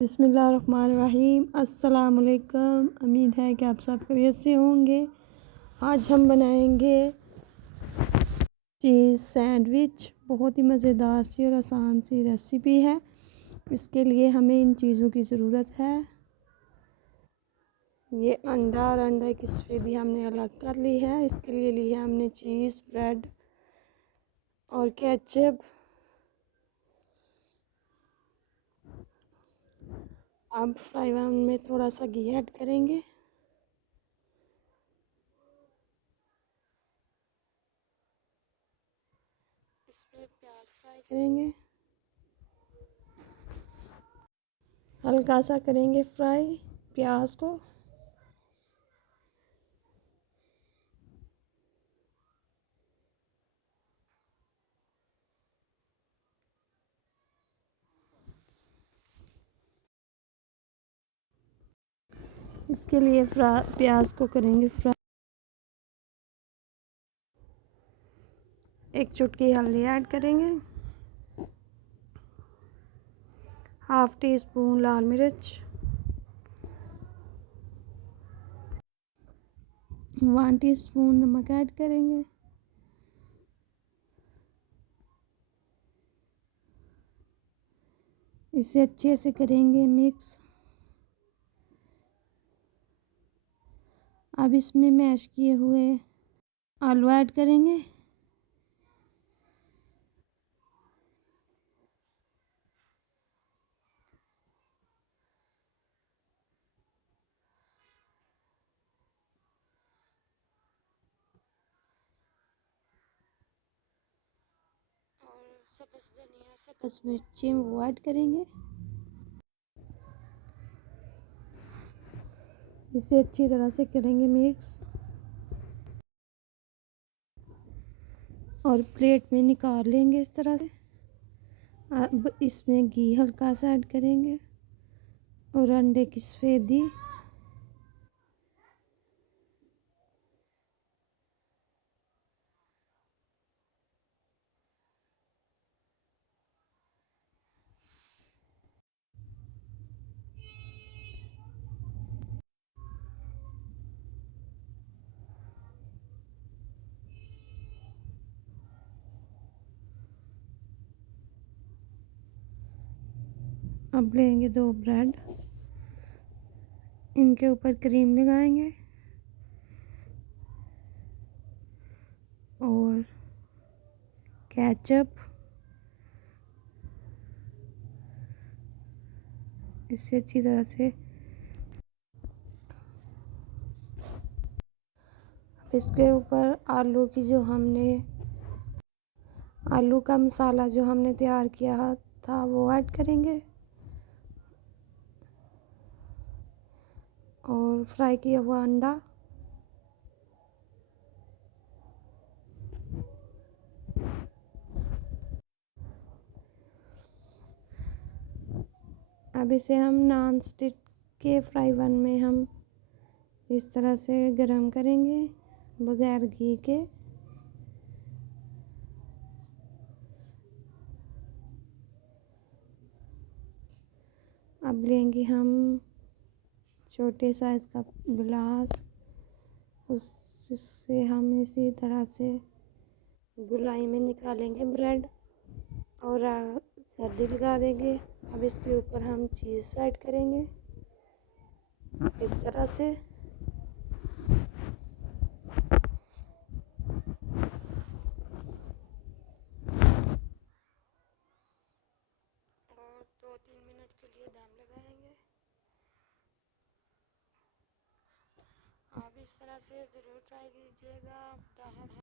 बिस्मिल्लाहिर्रहमानिर्रहीम। अस्सलाम वालेकुम। उम्मीद है कि आप सब खैरियत से होंगे। आज हम बनाएंगे चीज़ सैंडविच। बहुत ही मज़ेदार सी और आसान सी रेसिपी है। इसके लिए हमें इन चीज़ों की ज़रूरत है। ये अंडा और अंडे की सफ़ेदी हमने अलग कर ली है। इसके लिए ली है हमने चीज़, ब्रेड और केचप। अब फ्राई पैन में थोड़ा सा घी ऐड करेंगे। इसमें प्याज फ्राई करेंगे, हल्का सा करेंगे फ्राई प्याज को। इसके लिए प्याज को करेंगे फ्राई। एक चुटकी हल्दी ऐड करेंगे, हाफ टी स्पून लाल मिर्च, 1 टीस्पून नमक ऐड करेंगे। इसे अच्छे से करेंगे मिक्स। अब इसमें मैश किए हुए आलू ऐड करेंगे। और सब्ज़ धनिया, सब्ज़ मिर्ची वो ऐड करेंगे। इसे अच्छी तरह से करेंगे मिक्स और प्लेट में निकाल लेंगे इस तरह से। अब इसमें घी हल्का सा ऐड करेंगे और अंडे की सफ़ेदी। अब लेंगे 2 ब्रेड, इनके ऊपर क्रीम लगाएंगे और केचप। इससे अच्छी तरह से इसके ऊपर आलू का मसाला जो हमने तैयार किया था वो ऐड करेंगे और फ्राई किया हुआ अंडा। अब इसे हम नॉन स्टिक के फ्राई पैन में हम इस तरह से गरम करेंगे बगैर घी के। अब लेंगे हम छोटे साइज़ का गिलास, उससे हम इसी तरह से गोलाई में निकालेंगे ब्रेड और सर्दी लगा देंगे। अब इसके ऊपर हम चीज़ ऐड करेंगे इस तरह से। और 2-3 मिनट के लिए दम लगाएंगे। आप इस तरह से ज़रूर ट्राई कीजिएगा।